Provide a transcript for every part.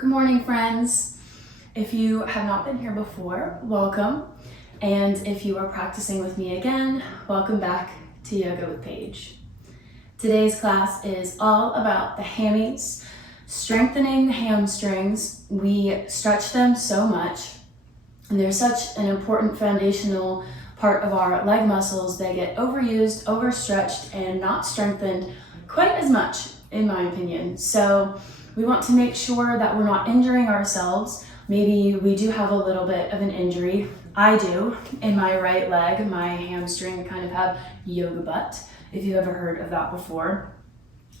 Good morning, friends. If you have not been here before, welcome. And if you are practicing with me again, welcome back to Yoga with Paige. Today's class is all about the hammies, strengthening the hamstrings. We stretch them so much, and they're such an important foundational part of our leg muscles. They get overused, overstretched, and not strengthened quite as much, in my opinion. So we want to make sure that we're not injuring ourselves. Maybe we do have a little bit of an injury. I do in my right leg, my hamstring. Kind of have yoga butt, if you've ever heard of that before.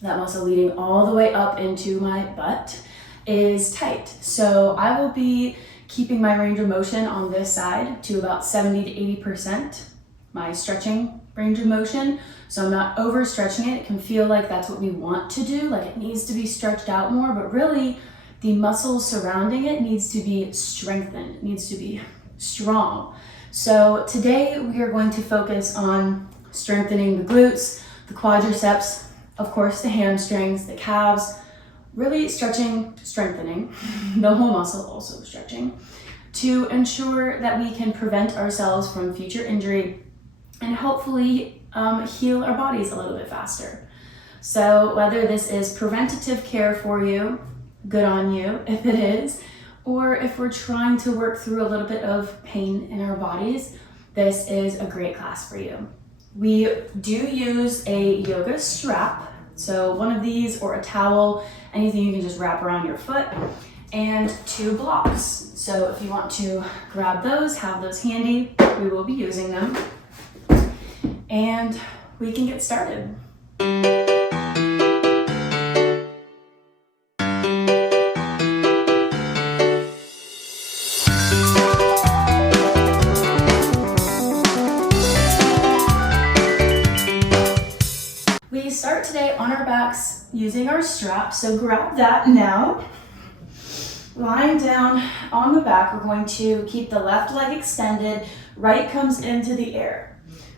That muscle leading all the way up into my butt is tight. So I will be keeping my range of motion on this side to about 70 to 80%, my stretching range of motion. So I'm not overstretching it. It can feel like that's what we want to do, like it needs to be stretched out more, but really the muscles surrounding it needs to be strengthened, it needs to be strong. So today we are going to focus on strengthening the glutes, the quadriceps, of course the hamstrings, the calves, really stretching, strengthening the whole muscle, also stretching, to ensure that we can prevent ourselves from future injury and hopefully heal our bodies a little bit faster. So whether this is preventative care for you, good on you if it is, or if we're trying to work through a little bit of pain in our bodies, this is a great class for you. We do use a yoga strap, so one of these or a towel, anything you can just wrap around your foot, and 2 blocks. So if you want to grab those, have those handy, we will be using them. And we can get started. We start today on our backs using our strap, so grab that now. Lying down on the back, we're going to keep the left leg extended, right comes into the air.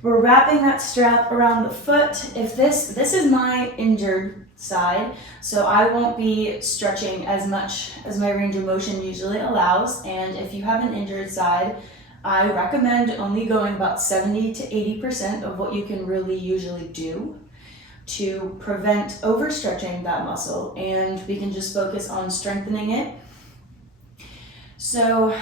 We're wrapping that strap around the foot. If this is my injured side, so I won't be stretching as much as my range of motion usually allows. And if you have an injured side, I recommend only going about 70 to 80% of what you can really usually do to prevent overstretching that muscle, and we can just focus on strengthening it. So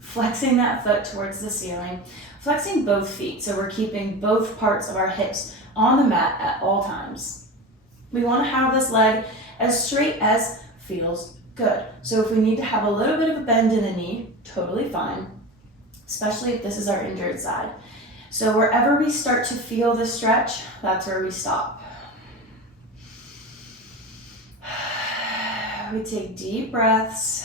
flexing that foot towards the ceiling, flexing both feet, so we're keeping both parts of our hips on the mat at all times. We want to have this leg as straight as feels good. So if we need to have a little bit of a bend in the knee, totally fine, especially if this is our injured side. So wherever we start to feel the stretch, that's where we stop. We take deep breaths,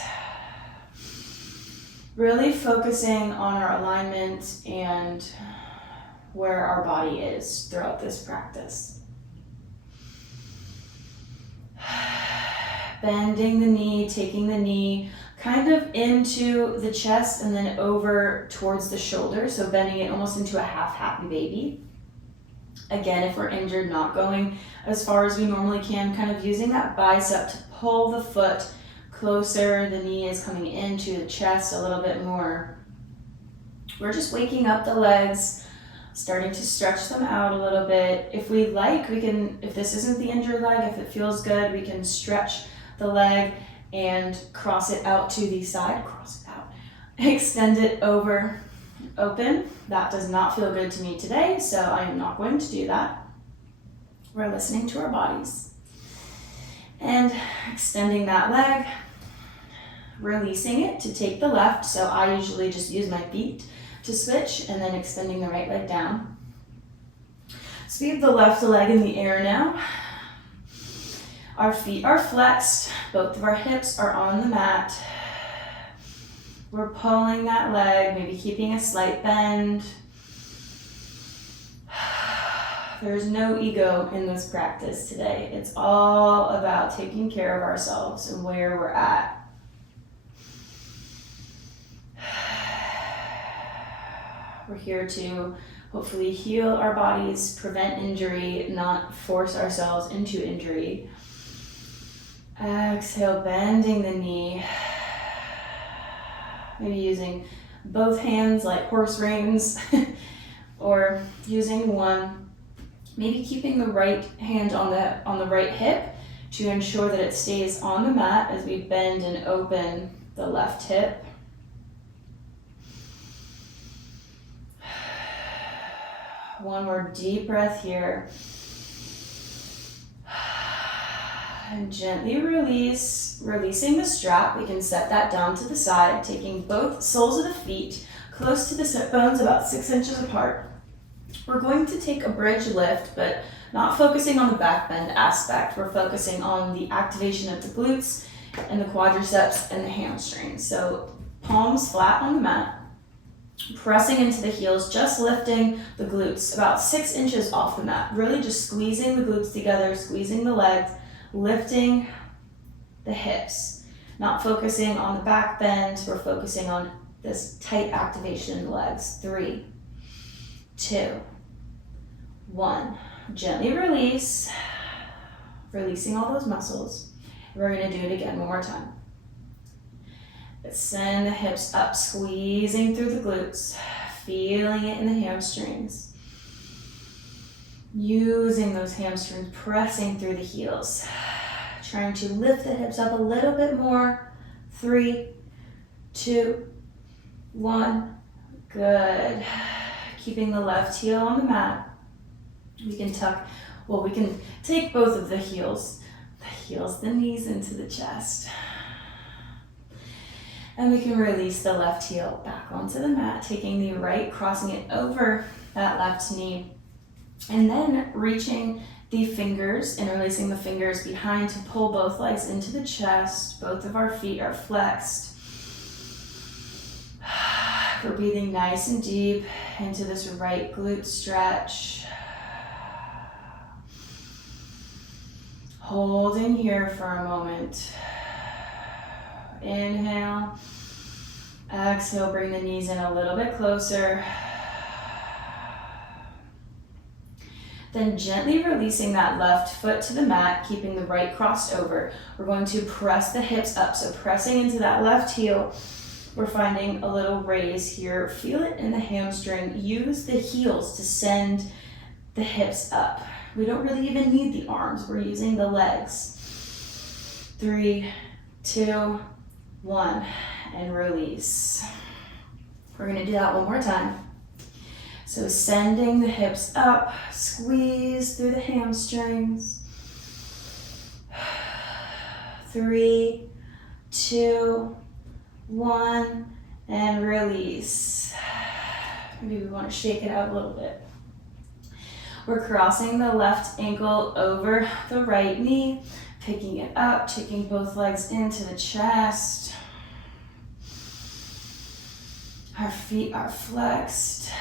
really focusing on our alignment and where our body is throughout this practice. Bending the knee, taking the knee kind of into the chest and then over towards the shoulder, so bending it almost into a half happy baby. Again, if we're injured, not going as far as we normally can, kind of using that bicep to pull the foot closer. The knee is coming into the chest a little bit more. We're just waking up the legs, starting to stretch them out a little bit. If we like, we can, if this isn't the injured leg, if it feels good, we can stretch the leg and cross it out to the side, cross it out, extend it over, open. That does not feel good to me today, so I am not going to do that. We're listening to our bodies. And extending that leg, releasing it to take the left, so I usually just use my feet to switch, and then extending the right leg down. So we have the left leg in the air now. Our feet are flexed, both of our hips are on the mat. We're pulling that leg, maybe keeping a slight bend. There's no ego in this practice today. It's all about taking care of ourselves and where we're at. We're here to hopefully heal our bodies, prevent injury, not force ourselves into injury. Exhale, bending the knee. Maybe using both hands like horse reins or using one. Maybe keeping the right hand on the right hip to ensure that it stays on the mat as we bend and open the left hip. One more deep breath here. And gently releasing the strap. We can set that down to the side, taking both soles of the feet close to the sit bones, about 6 inches apart. We're going to take a bridge lift, but not focusing on the back bend aspect. We're focusing on the activation of the glutes and the quadriceps and the hamstrings. So palms flat on the mat, pressing into the heels, just lifting the glutes about 6 inches off the mat. Really just squeezing the glutes together, squeezing the legs, lifting the hips. Not focusing on the back bend, we're focusing on this tight activation in the legs. 3, 2, 1. Gently release, releasing all those muscles. We're gonna do it again one more time. Send the hips up, squeezing through the glutes, feeling it in the hamstrings. Using those hamstrings, pressing through the heels. Trying to lift the hips up a little bit more. 3, 2, 1. Good. Keeping the left heel on the mat. We can take both of the knees into the chest. And we can release the left heel back onto the mat, taking the right, crossing it over that left knee. And then reaching the fingers and releasing the fingers behind to pull both legs into the chest. Both of our feet are flexed. We're breathing nice and deep into this right glute stretch. Holding here for a moment. Inhale. Exhale, bring the knees in a little bit closer. Then gently releasing that left foot to the mat, keeping the right crossed over. We're going to press the hips up, so pressing into that left heel. We're finding a little raise here. Feel it in the hamstring. Use the heels to send the hips up. We don't really even need the arms. We're using the legs. 3, 2, 1, and release. We're gonna do that one more time. So sending the hips up, squeeze through the hamstrings. 3, 2, 1, and release. Maybe we want to shake it out a little bit. We're crossing the left ankle over the right knee, picking it up, taking both legs into the chest. Our feet are flexed.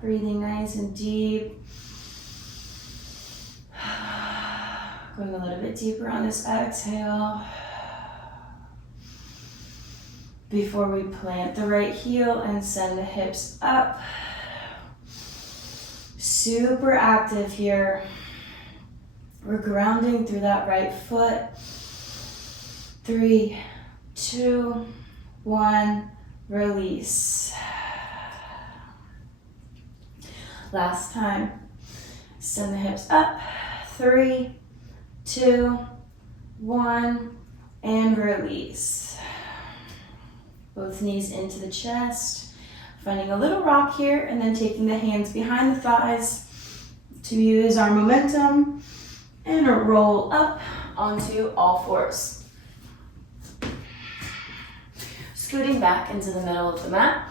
Breathing nice and deep. Going a little bit deeper on this exhale. Before we plant the right heel and send the hips up. Super active here. We're grounding through that right foot. 3, 2, 1, release. Last time. Send the hips up. 3, 2, 1, and release. Both knees into the chest. Finding a little rock here and then taking the hands behind the thighs to use our momentum and roll up onto all fours. Scooting back into the middle of the mat,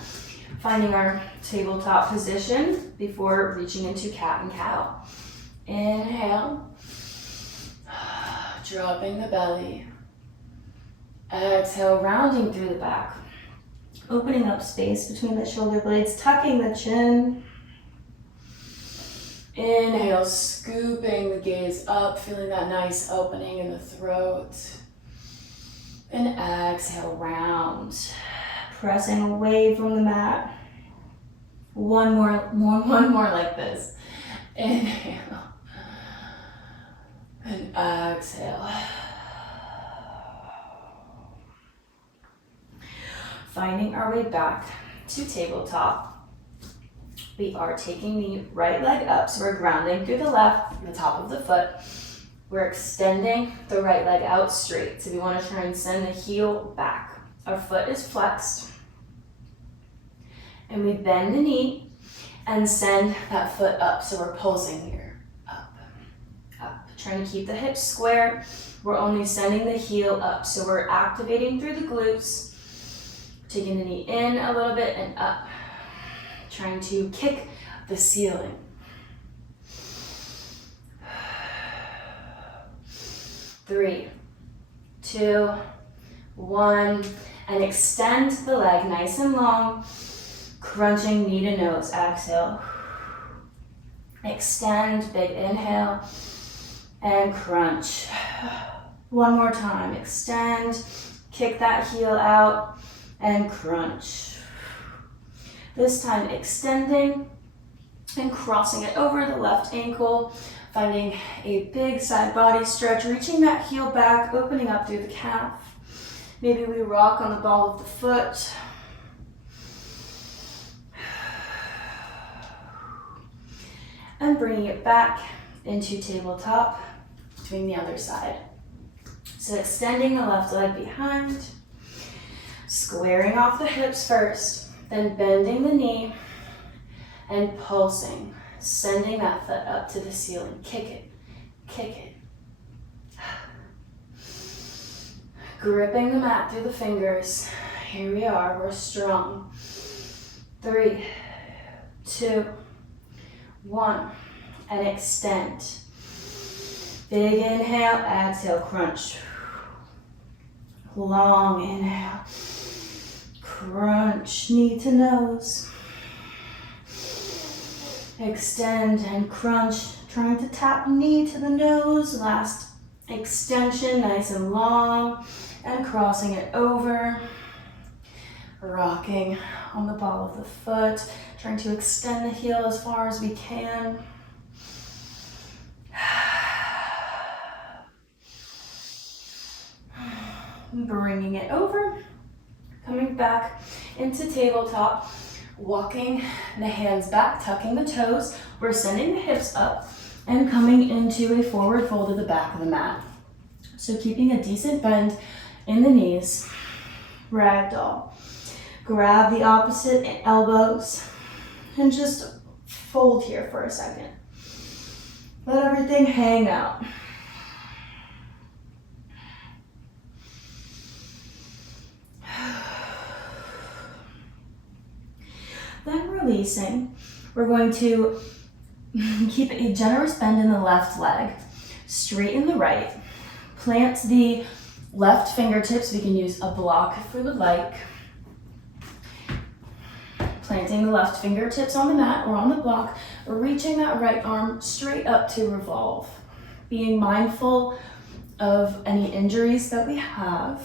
finding our tabletop position before reaching into cat and cow. Inhale, dropping the belly. Exhale, rounding through the back. Opening up space between the shoulder blades, tucking the chin. Inhale, scooping the gaze up, feeling that nice opening in the throat. And exhale, round. Pressing away from the mat. One more like this. Inhale. And exhale. Finding our way back to tabletop. We are taking the right leg up, so we're grounding through the left, the top of the foot. We're extending the right leg out straight. So we want to try and send the heel back. Our foot is flexed. And we bend the knee and send that foot up. So we're pulsing here. Up, up. Trying to keep the hips square. We're only sending the heel up. So we're activating through the glutes. Taking the knee in a little bit and up. Trying to kick the ceiling. Three, two, one, and extend the leg nice and long, crunching knee to nose. Exhale. Extend, big inhale, and crunch. One more time. Extend, kick that heel out, and crunch. This time extending and crossing it over the left ankle. Finding a big side body stretch, reaching that heel back, opening up through the calf. Maybe we rock on the ball of the foot. And bringing it back into tabletop, doing the other side. So extending the left leg behind, squaring off the hips first, then bending the knee and pulsing. Sending that foot up to the ceiling. Kick it, kick it. Gripping the mat through the fingers. Here we are, we're strong. 3, 2, 1, and extend. Big inhale, exhale, crunch. Long inhale, crunch, knee to nose. Extend and crunch, trying to tap knee to the nose. Last extension, nice and long, and crossing it over. Rocking on the ball of the foot, trying to extend the heel as far as we can. Bringing it over, coming back into tabletop. Walking the hands back, tucking the toes. We're sending the hips up and coming into a forward fold at the back of the mat. So keeping a decent bend in the knees. Ragdoll. Grab the opposite elbows and just fold here for a second. Let everything hang out. Then releasing, we're going to keep a generous bend in the left leg, straighten the right, plant the left fingertips. We can use a block if we would like. Planting the left fingertips on the mat or on the block, or reaching that right arm straight up to revolve. Being mindful of any injuries that we have.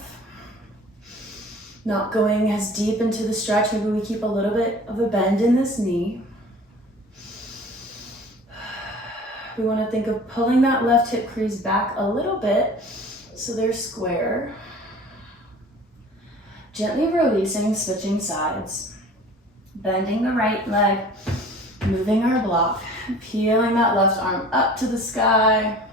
Not going as deep into the stretch. Maybe we keep a little bit of a bend in this knee. We want to think of pulling that left hip crease back a little bit so they're square. Gently releasing, switching sides. Bending the right leg, moving our block, peeling that left arm up to the sky.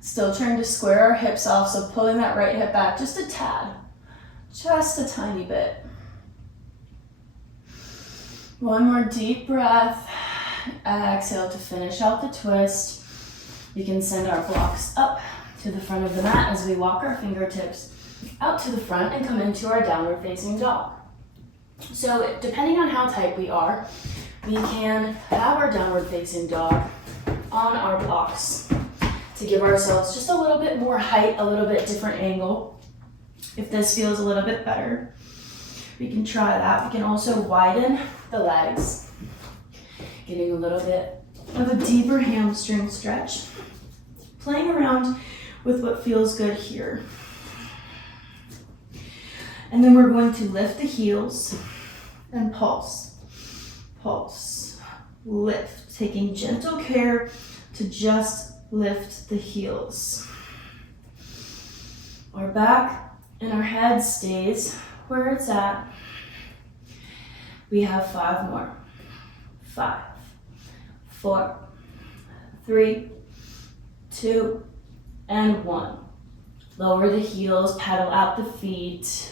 Still trying to square our hips off, so pulling that right hip back just a tad, just a tiny bit. One more deep breath. Exhale to finish out the twist. We can send our blocks up to the front of the mat as we walk our fingertips out to the front and come into our downward facing dog. So depending on how tight we are, we can have our downward facing dog on our blocks to give ourselves just a little bit more height, a little bit different angle. If this feels a little bit better, we can try that. We can also widen the legs, getting a little bit of a deeper hamstring stretch, playing around with what feels good here. And then we're going to lift the heels and pulse, pulse, lift. taking gentle care to just lift the heels. Our back and our head stays where it's at. We have 5 more. 5, 4, 3, 2, and 1. Lower the heels, pedal out the feet.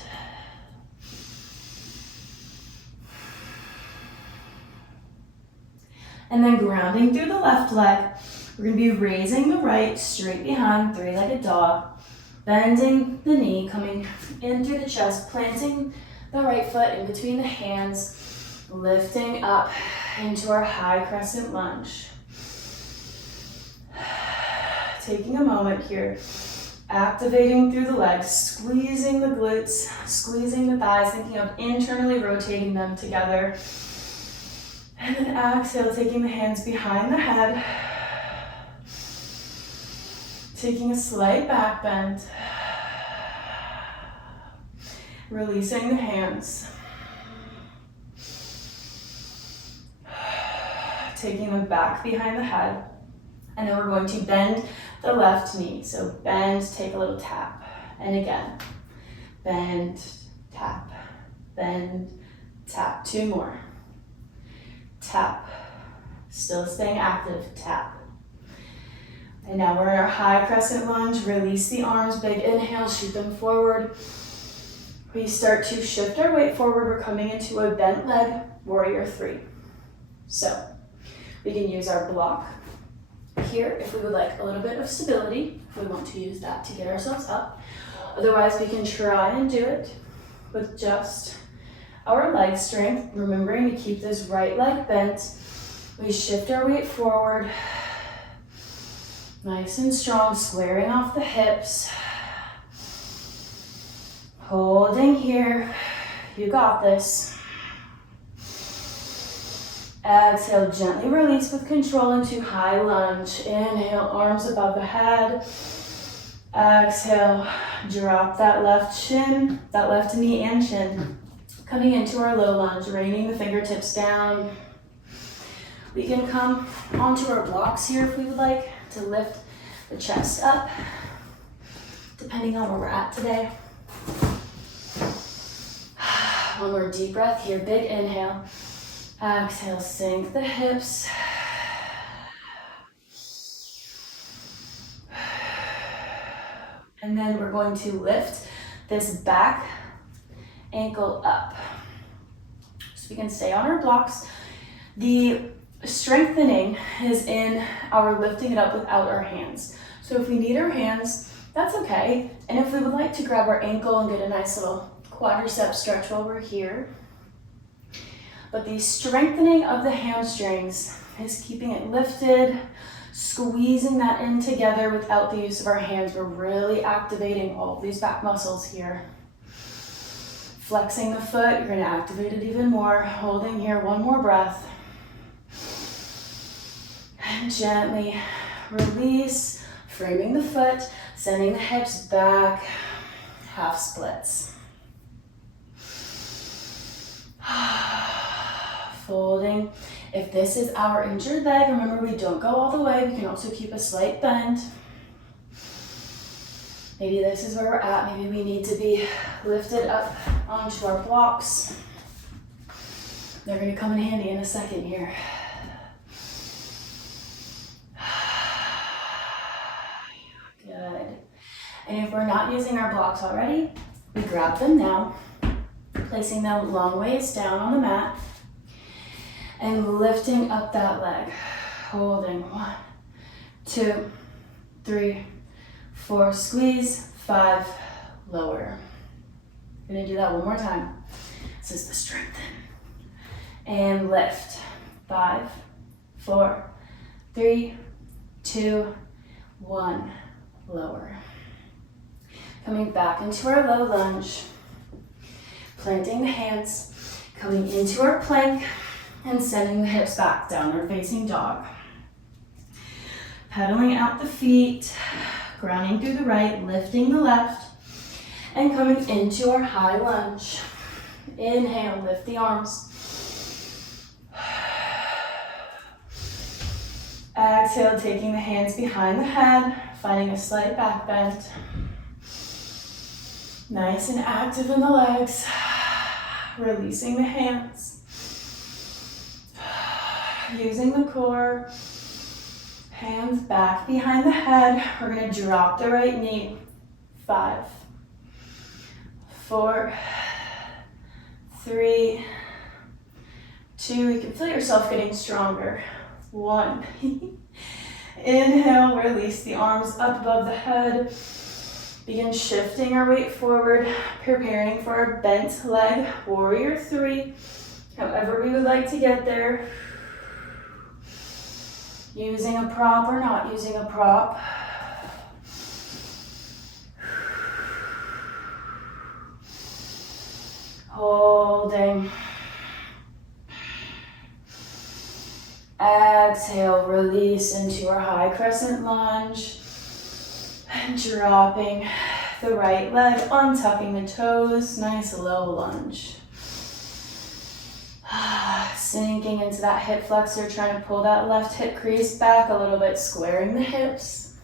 And then grounding through the left leg, we're going to be raising the right straight behind, 3-legged dog. Bending the knee, coming in through the chest, planting the right foot in between the hands, lifting up into our high crescent lunge. Taking a moment here, activating through the legs, squeezing the glutes, squeezing the thighs, thinking of internally rotating them together. And then exhale, taking the hands behind the head, taking a slight back bend, releasing the hands, taking them back behind the head, and then we're going to bend the left knee. So bend, take a little tap, and again, bend, tap, bend, tap. 2 more. Tap, still staying active, tap. And now we're in our high crescent lunge. Release the arms, big inhale, shoot them forward. We start to shift our weight forward. We're coming into a bent leg, warrior 3. So we can use our block here if we would like a little bit of stability, if we want to use that to get ourselves up. Otherwise, we can try and do it with just our leg strength, remembering to keep this right leg bent. We shift our weight forward, nice and strong, squaring off the hips. Holding here, you got this. Exhale, gently release with control into high lunge. Inhale, arms above the head. Exhale, drop that left shin, that left knee and shin. Coming into our low lunge, raining the fingertips down. We can come onto our blocks here if we would like to lift the chest up, depending on where we're at today. One more deep breath here, big inhale. Exhale, sink the hips. And then we're going to lift this back ankle up. So we can stay on our blocks. The strengthening is in our lifting it up without our hands. So if we need our hands, that's okay. And if we would like to grab our ankle and get a nice little quadriceps stretch while we're here. But the strengthening of the hamstrings is keeping it lifted, squeezing that in together without the use of our hands. We're really activating all of these back muscles here. Flexing the foot, you're going to activate it even more. Holding here, 1 more breath. And gently release, framing the foot, sending the hips back, half splits. Folding. If this is our injured leg, remember we don't go all the way. We can also keep a slight bend. Maybe this is where we're at. Maybe we need to be lifted up onto our blocks. They're going to come in handy in a second here. Good. And if we're not using our blocks already, we grab them now, placing them long ways down on the mat, and lifting up that leg. Holding 1, 2, 3, 4, squeeze, 5, lower. Gonna do that one more time. This is the strengthen. And lift. 5, 4, 3, 2, 1, lower. Coming back into our low lunge. Planting the hands, coming into our plank, and sending the hips back, downward facing dog. Pedaling out the feet, grounding through the right, lifting the left, and coming into our high lunge. Inhale, lift the arms. Exhale, taking the hands behind the head, finding a slight back bend. Nice and active in the legs. Releasing the hands. Using the core. Hands back behind the head. We're going to drop the right knee. 5, 4, 3, 2. You can feel yourself getting stronger. 1. Inhale, release the arms up above the head. Begin shifting our weight forward, preparing for our bent leg, warrior 3. However we would like to get there. Using a prop or not using a prop. Holding. Exhale, release into our high crescent lunge. And dropping the right leg, untucking the toes, nice low lunge. Sinking into that hip flexor, trying to pull that left hip crease back a little bit, squaring the hips.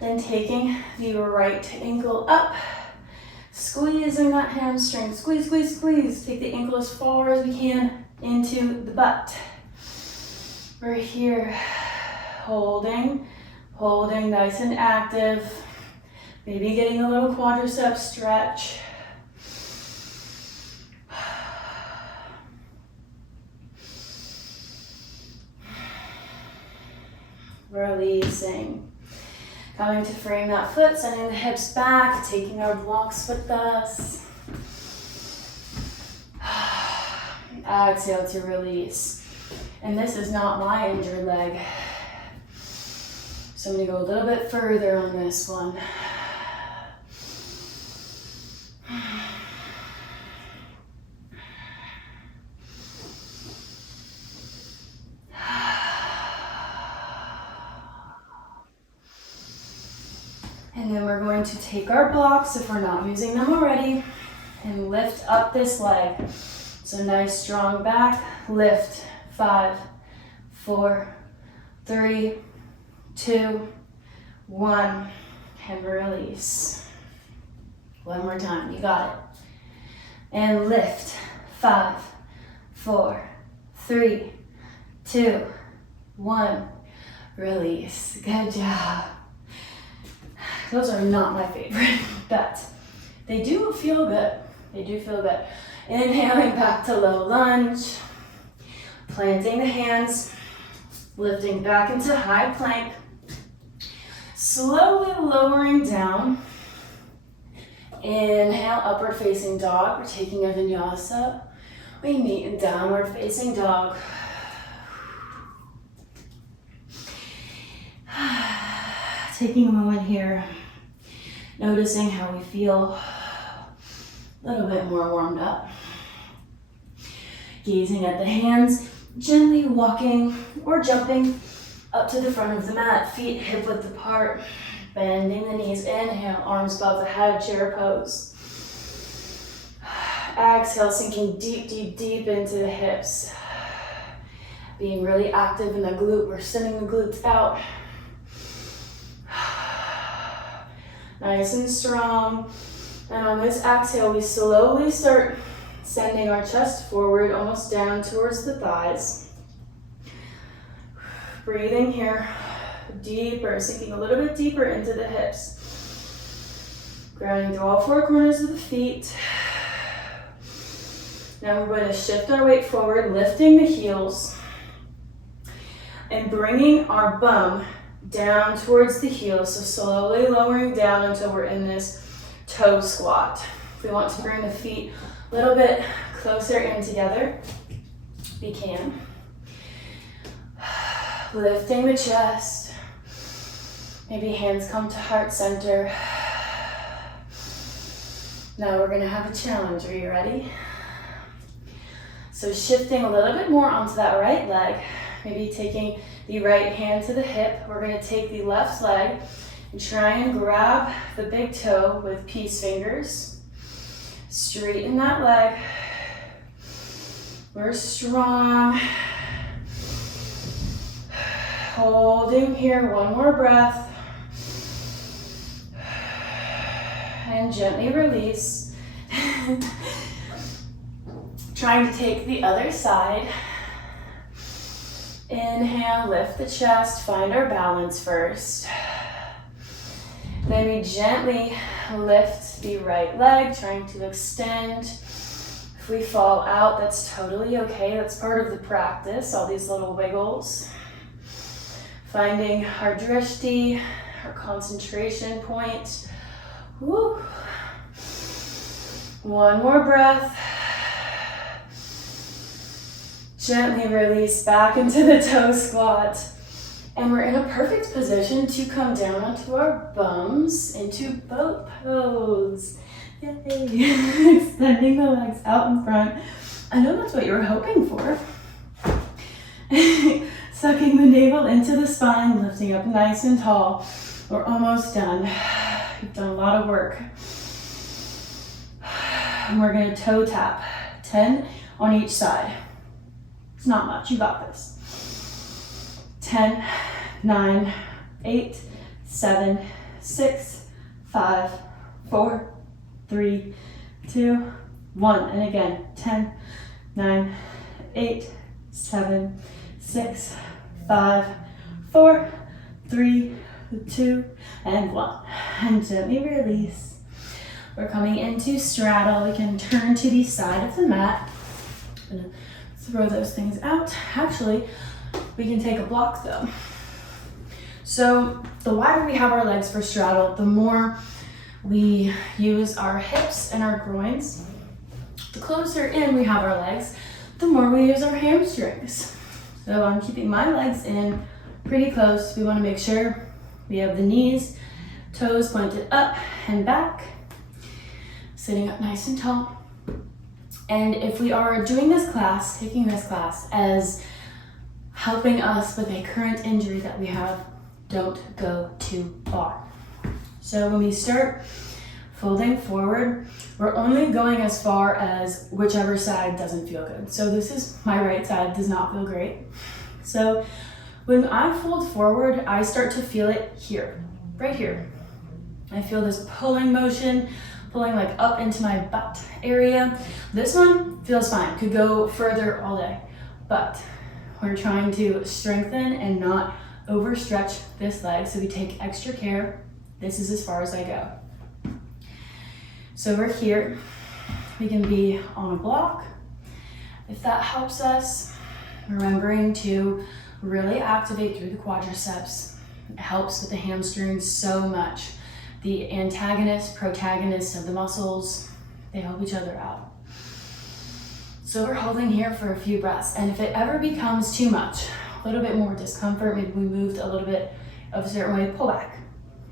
Then taking the right ankle up, squeezing that hamstring, squeeze, squeeze, squeeze. Take the ankle as far as we can into the butt. We're here, holding nice and active. Maybe getting a little quadriceps stretch. Releasing. Coming to frame that foot, sending the hips back, taking our blocks with us. Exhale to release. And this is not my injured leg. So I'm going to go a little bit further on this one. And then we're going to take our blocks, if we're not using them already, and lift up this leg. So nice strong back, lift. 5, 4, 3, 2, 1, and release. One more time, you got it. And lift. 5, 4, 3, 2, 1, release. Good job. Those are not my favorite, but they do feel good. They do feel good. Inhaling back to low lunge. Planting the hands. Lifting back into high plank. Slowly lowering down. Inhale, upward facing dog. We're taking a vinyasa. We meet in downward facing dog. Taking a moment here, noticing how we feel a little bit more warmed up. Gazing at the hands, gently walking or jumping up to the front of the mat, feet hip width apart, bending the knees. Inhale, arms above the head, chair pose. Exhale, sinking deep, deep, deep into the hips. Being really active in the glute, we're sending the glutes out. Nice and strong. And on this exhale, we slowly start sending our chest forward, almost down towards the thighs. Breathing here, deeper, sinking a little bit deeper into the hips. Grounding through all four corners of the feet. Now we're going to shift our weight forward, lifting the heels and bringing our bum down towards the heels, so slowly lowering down until we're in this toe squat. If we want to bring the feet a little bit closer in together, we can. Lifting the chest. Maybe hands come to heart center. Now we're gonna have a challenge. Are you ready? So shifting a little bit more onto that right leg, maybe taking the right hand to the hip. We're gonna take the left leg and try and grab the big toe with peace fingers. Straighten that leg. We're strong. Holding here, one more breath. And gently release. Trying to take the other side. Inhale, lift the chest, find our balance first. Then we gently lift the right leg, trying to extend. If we fall out, that's totally okay. That's part of the practice, all these little wiggles. Finding our drishti, our concentration point. Woo. One more breath. Gently release back into the toe squat. And we're in a perfect position to come down onto our bums into boat pose. Yay. Extending the legs out in front. I know that's what you were hoping for. Sucking the navel into the spine, lifting up nice and tall. We're almost done. We've done a lot of work. And we're gonna toe tap, 10 on each side. It's not much, you got this. 10, 9, 8, 7, 6, 5, 4, 3, 2, 1. And again, 10, 9, 8, 7, 6, 5, 4, 3, 2, and 1. And gently release. We're coming into straddle. We can turn to the side of the mat. I'm gonna throw those things out. Actually, we can take a block though. So the wider we have our legs for straddle, the more we use our hips and our groins. The closer in we have our legs, the more we use our hamstrings. So I'm keeping my legs in pretty close. We want to make sure we have the knees, toes pointed up and back, sitting up nice and tall. And if we are doing this class, taking this class as helping us with a current injury that we have, don't go too far. So when we start folding forward, we're only going as far as whichever side doesn't feel good. So this is my right side, does not feel great. So when I fold forward, I start to feel it here, right here. I feel this pulling motion, pulling like up into my butt area. This one feels fine, could go further all day, but we're trying to strengthen and not overstretch this leg, so we take extra care. This is as far as I go. So we're here. We can be on a block. If that helps us, remembering to really activate through the quadriceps. It helps with the hamstrings so much. The antagonist, protagonist of the muscles, they help each other out. So we're holding here for a few breaths. And if it ever becomes too much, a little bit more discomfort, maybe we moved a little bit of a certain way, pull back,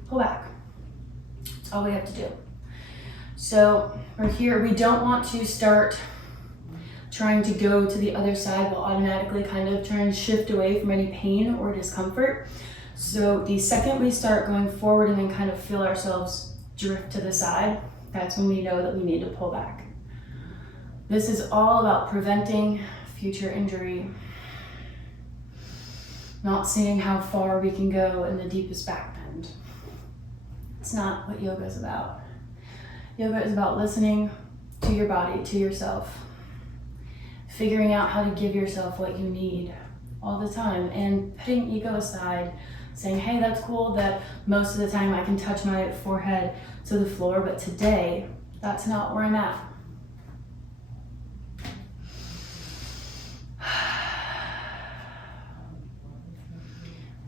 pull back. That's all we have to do. So we're here, we don't want to start trying to go to the other side. We'll automatically kind of try and shift away from any pain or discomfort. So the second we start going forward and then kind of feel ourselves drift to the side, that's when we know that we need to pull back. This is all about preventing future injury, not seeing how far we can go in the deepest back bend. It's not what yoga is about. Yoga is about listening to your body, to yourself, figuring out how to give yourself what you need all the time, and putting ego aside, saying, hey, that's cool that most of the time I can touch my forehead to the floor, but today, that's not where I'm at.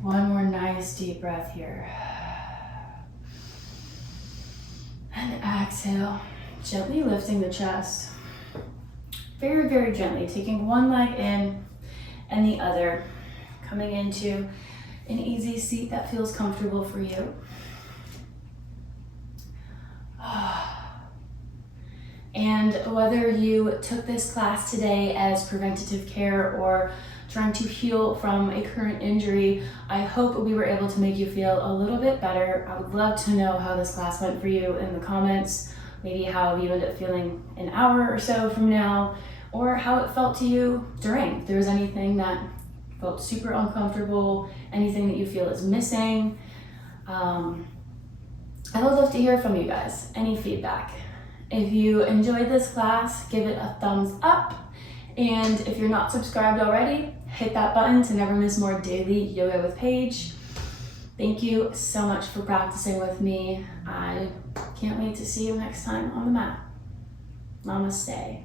One more nice deep breath here. And exhale, gently lifting the chest. Very, very gently, taking one leg in and the other, coming into an easy seat that feels comfortable for you. And whether you took this class today as preventative care or trying to heal from a current injury, I hope we were able to make you feel a little bit better. I would love to know how this class went for you in the comments. maybe how you end up feeling an hour or so from now, or how it felt to you during. If there was anything that felt super uncomfortable, anything that you feel is missing. I would love to hear from you guys, any feedback. If you enjoyed this class, give it a thumbs up. And if you're not subscribed already, hit that button to never miss more daily yoga with Paige. Thank you so much for practicing with me. I can't wait to see you next time on the mat. Namaste.